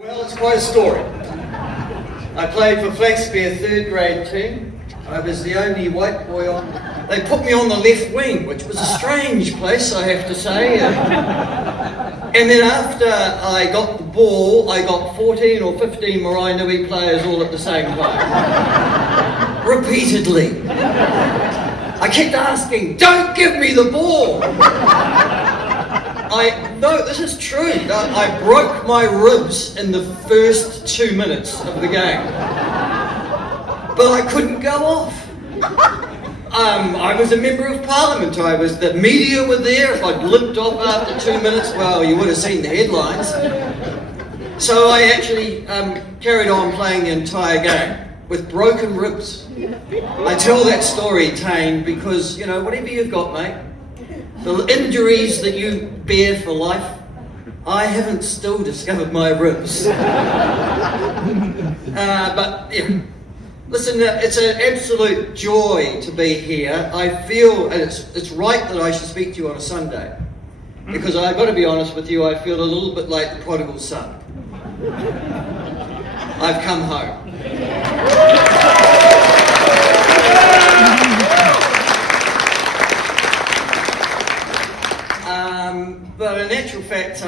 Well, it's quite a story. I played for Flaxbeer third grade team. I was the only white boy on. They put me on the left wing, which was a strange place, I have to say. And then after I got the ball, I got 14 or 15 Maraenui players all at the same time. Repeatedly. I kept asking, don't give me the ball! No, this is true. I broke my ribs in the first 2 minutes of the game. But I couldn't go off. I was a member of parliament. The media were there. If I'd limped off after 2 minutes, well, you would have seen the headlines. So I actually carried on playing the entire game with broken ribs. I tell that story, Tane, because, whatever you've got, mate, the injuries that you bear for life, I haven't still discovered my ribs. But, yeah. Listen, it's an absolute joy to be here. I feel, and it's right that I should speak to you on a Sunday, because I've got to be honest with you, I feel a little bit like the prodigal son. I've come home. But in actual fact,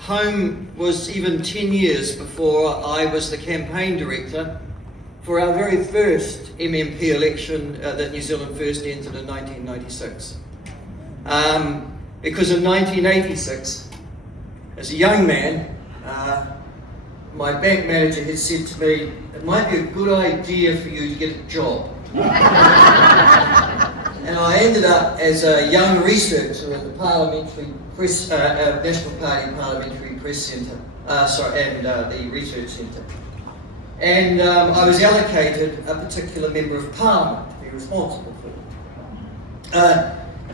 home was even 10 years before I was the campaign director for our very first MMP election that New Zealand First entered in 1996. Because in 1986, as a young man, my bank manager had said to me, it might be a good idea for you to get a job. And I ended up as a young researcher at the Parliamentary Press, National Party Parliamentary Press Centre, and the Research Centre. And I was allocated a particular member of Parliament to be responsible for.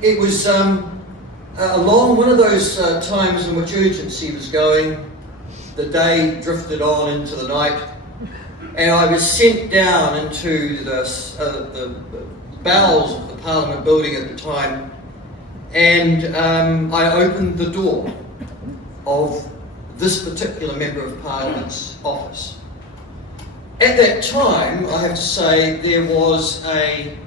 It was along one of those times in which urgency was going. The day drifted on into the night, and I was sent down into the bowels of the Parliament building at the time, and I opened the door of this particular Member of Parliament's office. At that time, I have to say, there was a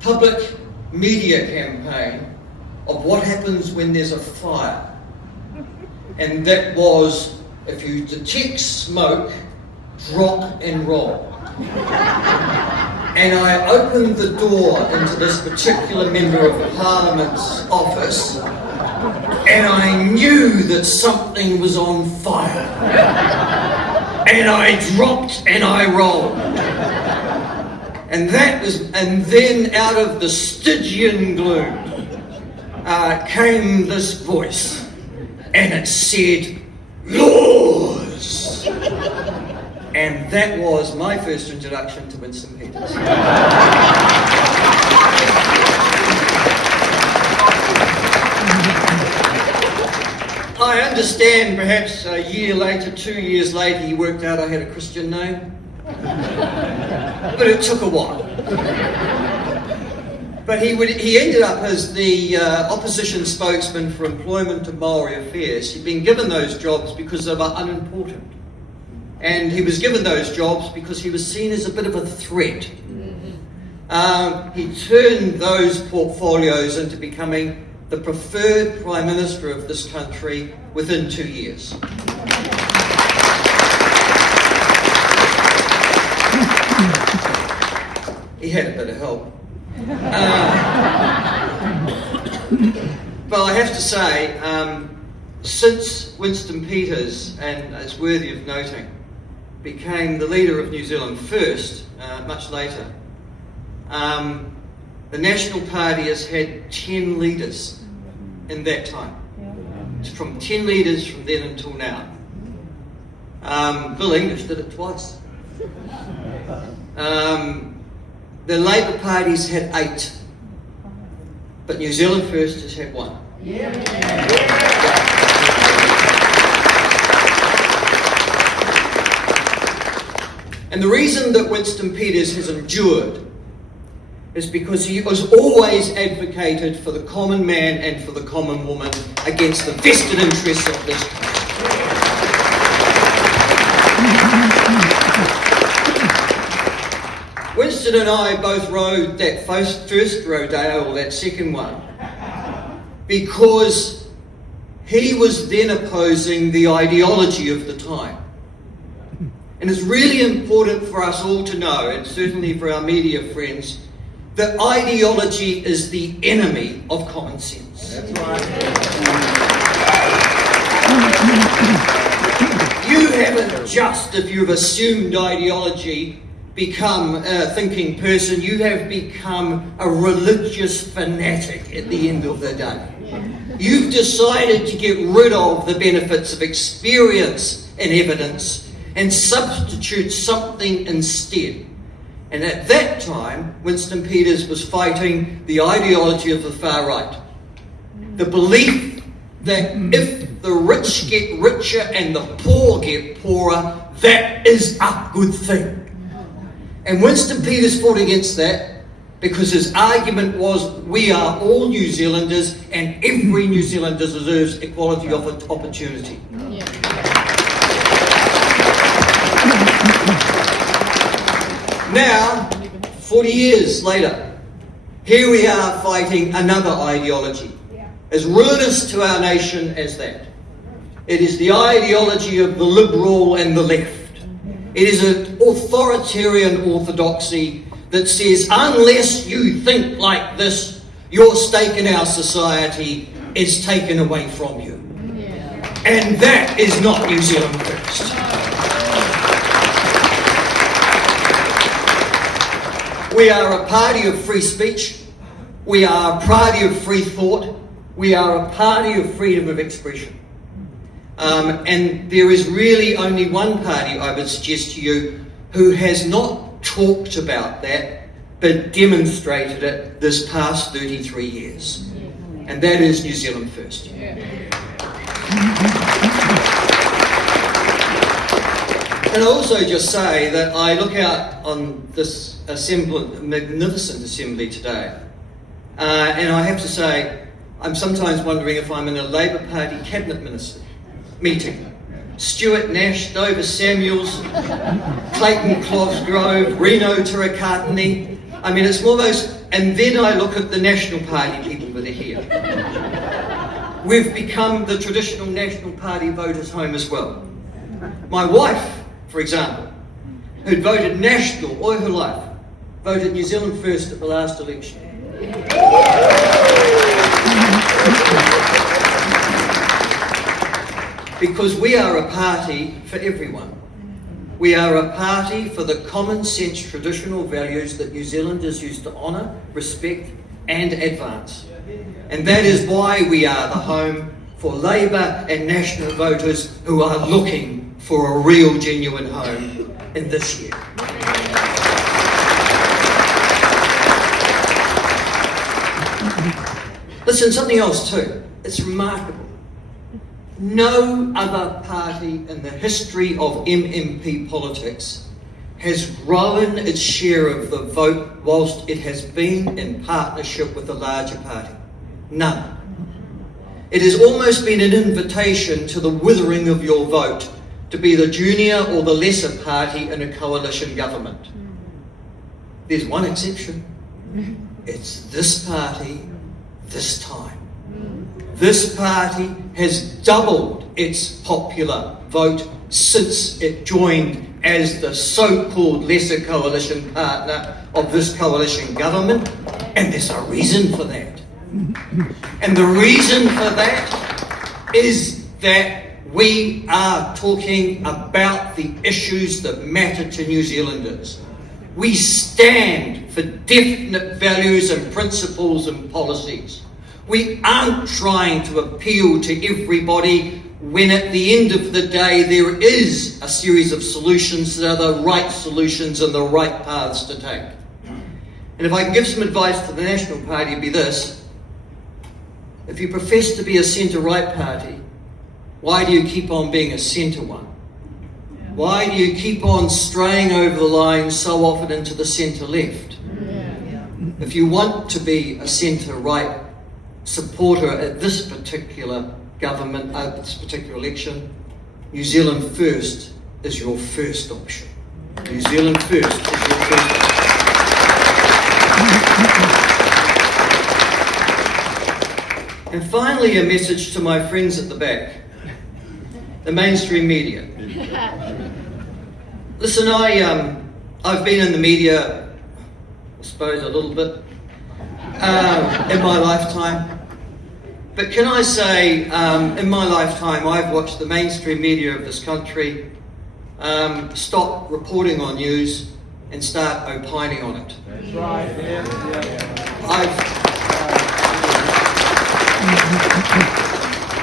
public media campaign of what happens when there's a fire. And that was, if you detect smoke, drop and roll. And I opened the door into this particular Member of Parliament's office, and I knew that something was on fire. And I dropped and I rolled. And then out of the Stygian gloom came this voice, and it said, "Laws!" And that was my first introduction to Winston Peters. I understand perhaps a year later, 2 years later, he worked out I had a Christian name. But it took a while. But he ended up as the opposition spokesman for employment and Maori affairs. He'd been given those jobs because they were unimportant. And he was given those jobs because he was seen as a bit of a threat. He turned those portfolios into becoming the preferred Prime Minister of this country within 2 years. He had a bit of help. But I have to say, since Winston Peters, and it's worthy of noting, became the leader of New Zealand First, much later, the National Party has had 10 leaders in that time. From 10 leaders from then until now. Bill English did it twice. The Labour Party's had 8, but New Zealand First has had 1. And the reason that Winston Peters has endured is because he has always advocated for the common man and for the common woman against the vested interests of this country. Winston and I both rode that first rodeo, or that second one, because he was then opposing the ideology of the time. And it's really important for us all to know, and certainly for our media friends, that ideology is the enemy of common sense. That's right. You haven't just, if you've assumed ideology, become a thinking person. You have become a religious fanatic at the end of the day. You've decided to get rid of the benefits of experience and evidence and substitute something instead. And at that time, Winston Peters was fighting the ideology of the far right. The belief that if the rich get richer and the poor get poorer, that is a good thing. And Winston Peters fought against that because his argument was, we are all New Zealanders and every New Zealander deserves equality of opportunity. Now, 40 years later, here we are fighting another ideology, as ruinous to our nation as that. It is the ideology of the liberal and the left. It is an authoritarian orthodoxy that says, unless you think like this, your stake in our society is taken away from you. And that is not New Zealand First. We are a party of free speech. We are a party of free thought. We are a party of freedom of expression. And there is really only one party, I would suggest to you, who has not talked about that, but demonstrated it this past 33 years. And that is New Zealand First. And I'll also just say that I look out on this magnificent assembly today, and I have to say, I'm sometimes wondering if I'm in a Labour Party cabinet minister meeting. Stuart Nash, Dover Samuels, Clayton Closgrove, Reno Tirakatini. I mean, it's almost, and then I look at the National Party people that are here. We've become the traditional National Party voters' home as well. My wife, for example, who'd voted National all her life, voted New Zealand First at the last election. Because we are a party for everyone. We are a party for the common sense traditional values that New Zealanders used to honour, respect and advance. And that is why we are the home for Labour and National voters who are looking for a real genuine home in this year. Listen, something else too. It's remarkable. No other party in the history of MMP politics has grown its share of the vote whilst it has been in partnership with a larger party. None. It has almost been an invitation to the withering of your vote to be the junior or the lesser party in a coalition government. There's one exception. It's this party, this time. This party has doubled its popular vote since it joined as the so-called lesser coalition partner of this coalition government, and there's a reason for that. And the reason for that is that we are talking about the issues that matter to New Zealanders. We stand for definite values and principles and policies. We aren't trying to appeal to everybody when at the end of the day there is a series of solutions that are the right solutions and the right paths to take. And if I can give some advice to the National Party, it'd be this. If you profess to be a centre-right party, why do you keep on being a centre one? Why do you keep on straying over the line so often into the centre-left? If you want to be a centre-right supporter at this particular government, this particular election, New Zealand First is your first option. New Zealand First is your first option. And finally, a message to my friends at the back, the mainstream media. Listen, I've been in the media, I suppose, a little bit in my lifetime. But can I say, in my lifetime, I've watched the mainstream media of this country stop reporting on news and start opining on it. That's right.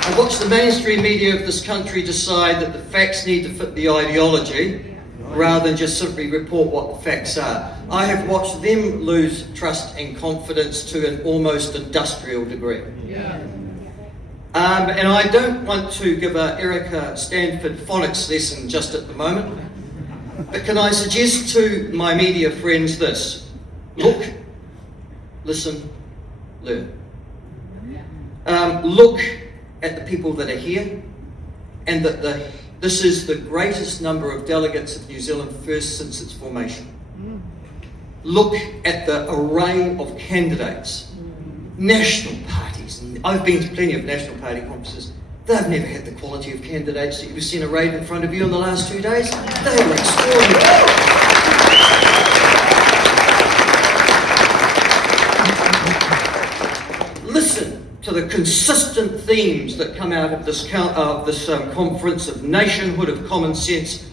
I've watched the mainstream media of this country decide that the facts need to fit the ideology rather than just simply report what the facts are. I have watched them lose trust and confidence to an almost industrial degree. And I don't want to give Erica Stanford phonics lesson just at the moment, but can I suggest to my media friends this: look, listen, learn. Look at the people that are here, and that this is the greatest number of delegates of New Zealand First since its formation. Look at the array of candidates, national parties. And I've been to plenty of national party conferences. They've never had the quality of candidates that you've seen arrayed in front of you in the last 2 days. They are extraordinary. Listen to the consistent themes that come out of this conference of nationhood, of common sense,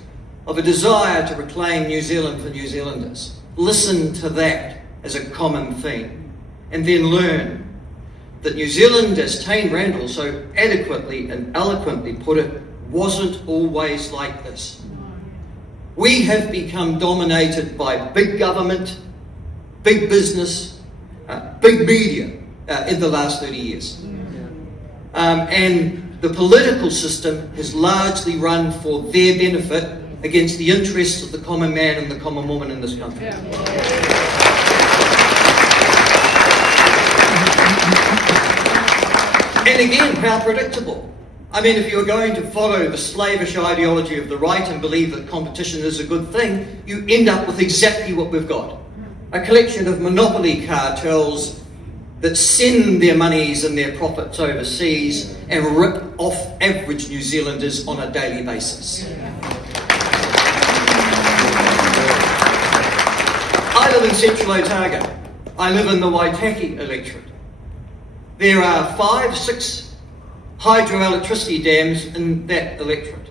of a desire to reclaim New Zealand for New Zealanders. Listen to that as a common theme, and then learn that New Zealand, as Tane Randall so adequately and eloquently put it, wasn't always like this. We have become dominated by big government, big business, big media in the last 30 years. And the political system has largely run for their benefit against the interests of the common man and the common woman in this country. And again, how predictable. I mean, if you're going to follow the slavish ideology of the right and believe that competition is a good thing, you end up with exactly what we've got. A collection of monopoly cartels that send their monies and their profits overseas and rip off average New Zealanders on a daily basis. I live in Central Otago. I live in the Waitaki electorate. There are 5-6 hydroelectricity dams in that electorate.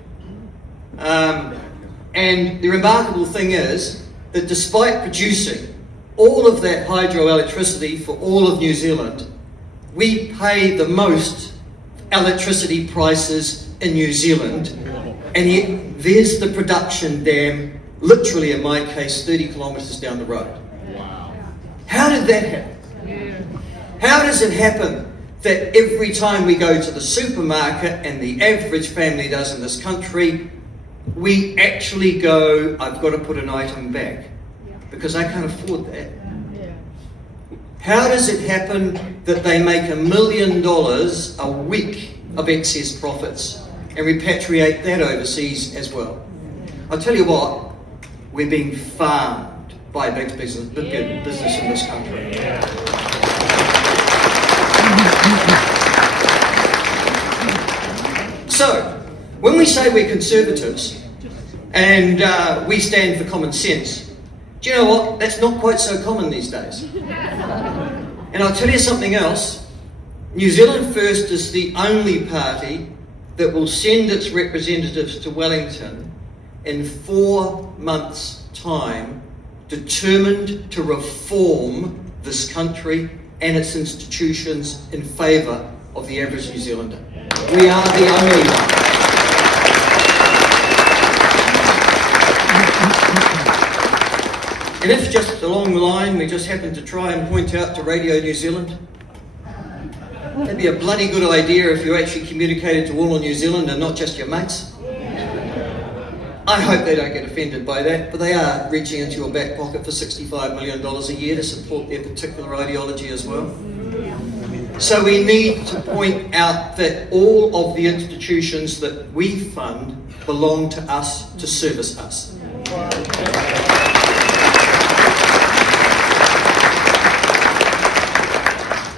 And the remarkable thing is that despite producing all of that hydroelectricity for all of New Zealand, we pay the most electricity prices in New Zealand, and yet there's the production dam, literally in my case, 30 kilometres down the road. Wow. How did that happen? How does it happen that every time we go to the supermarket, and the average family does in this country, we actually go, I've got to put an item back because I can't afford that? How does it happen that they make $1 million a week of excess profits and repatriate that overseas as well? I'll tell you what, we're being farmed by big business in this country. So, when we say we're conservatives and we stand for common sense, do you know what? That's not quite so common these days. And I'll tell you something else. New Zealand First is the only party that will send its representatives to Wellington in 4 months' time, determined to reform this country and its institutions in favour of the average New Zealander. We are the only one. And if just along the line we just happen to try and point out to Radio New Zealand, that'd be a bloody good idea if you actually communicated to all of New Zealand and not just your mates. I hope they don't get offended by that, but they are reaching into your back pocket for $65 million a year to support their particular ideology as well. So we need to point out that all of the institutions that we fund belong to us to service us.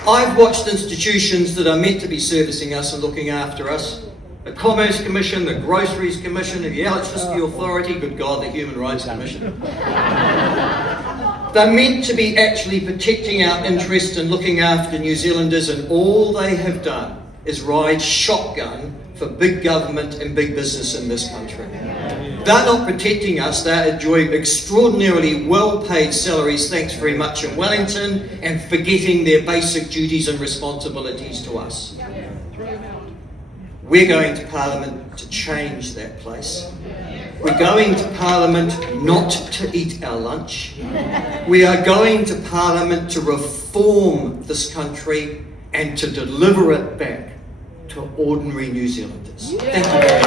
I've watched institutions that are meant to be servicing us and looking after us. The Commerce Commission, the Groceries Commission, the Electricity Authority, good God, the Human Rights Commission. They're meant to be actually protecting our interests and looking after New Zealanders, and all they have done is ride shotgun for big government and big business in this country. They're not protecting us, they're enjoying extraordinarily well-paid salaries, thanks very much, in Wellington, and forgetting their basic duties and responsibilities to us. We're going to Parliament to change that place. We're going to Parliament not to eat our lunch. We are going to Parliament to reform this country and to deliver it back to ordinary New Zealanders. Thank you very much.